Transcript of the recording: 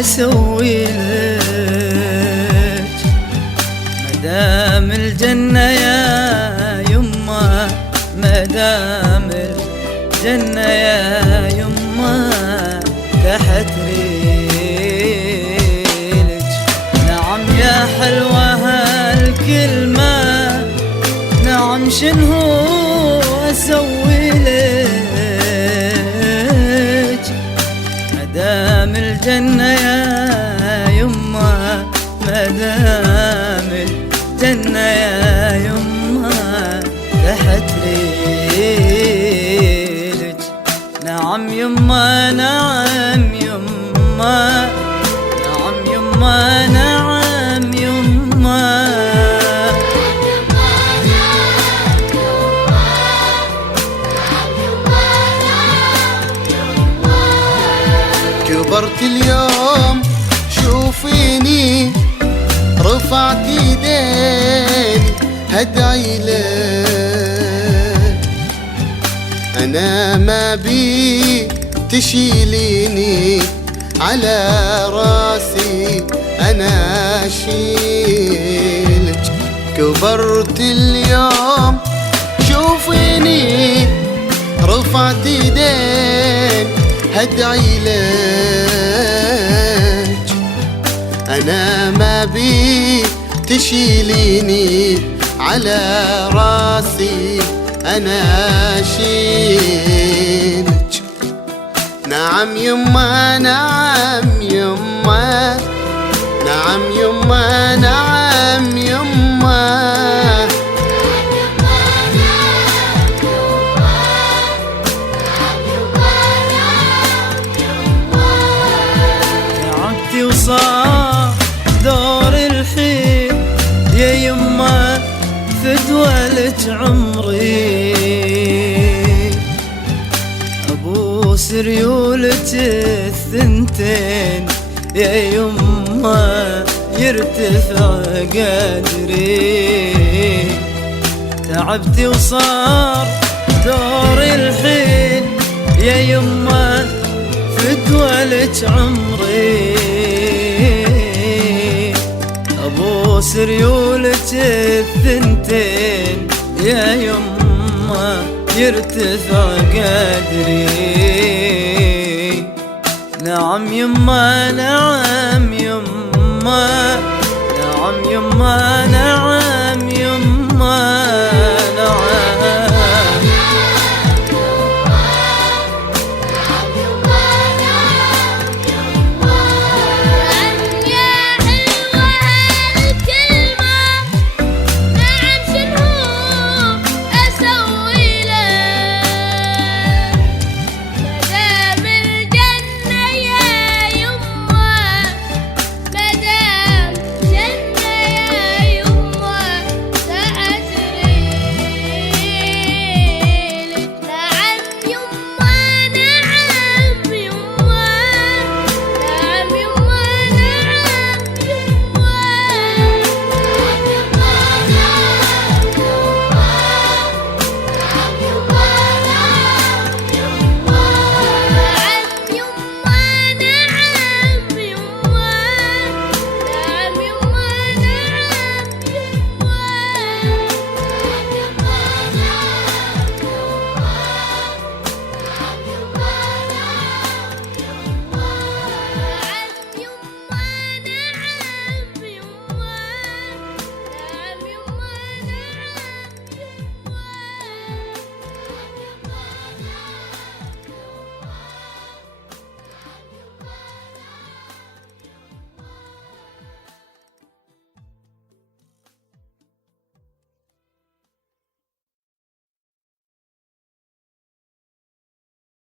أسوي لك؟ مدام الجنة يا يما، مدام الجنة يا يما تحت ريلك. نعم يا حلوة هالكلمة، نعم شنو أسوي لك؟ مدام الجنة يا يما، مدام الجنة يا يما تحت ريلك. نعم يما، نعم يما، نعم يما، نعم يما. كبرت اليوم شوفيني، رفعت ايديني هدعي لك. انا ما بي تشيليني على راسي، انا اشيلك. كبرت اليوم شوفيني، رفعت ايديني هدعي لك. أنا ما بي تشيليني على راسي، أنا أشيلك. نعم يما، نعم يما، نعم يما، نعم يما. وصار دور الحين يا يما فدوى عمري، ابوس ريولة الثنتين يا يما يرتفع قدري. تعبتي وصار دور الحين يا يما فدوى عمري، ابوس ريولة الثنتين يا يما يرتفع قدري. نعم يما، نعم يما، نعم يما، نعم